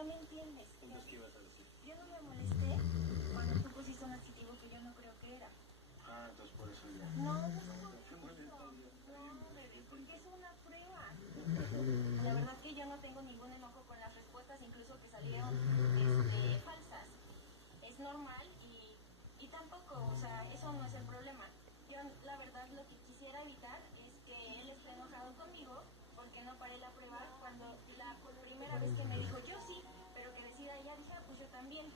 No me entiendes. Entonces, ¿qué ibas a decir? Yo no me molesté cuando tú pusiste un adjetivo que yo no creo que era. Ah, entonces por eso ya. No, no es por eso. No, bebé, porque es una prueba. La verdad es que yo no tengo ningún enojo con las respuestas, incluso que salieron falsas. Es normal y tampoco, o sea, eso no es el problema. Yo, la verdad, lo que quisiera evitar es que él esté enojado conmigo porque no paré la prueba cuando la primera vez que me dijo yo sí, pero que decida ella, dije, pues yo también.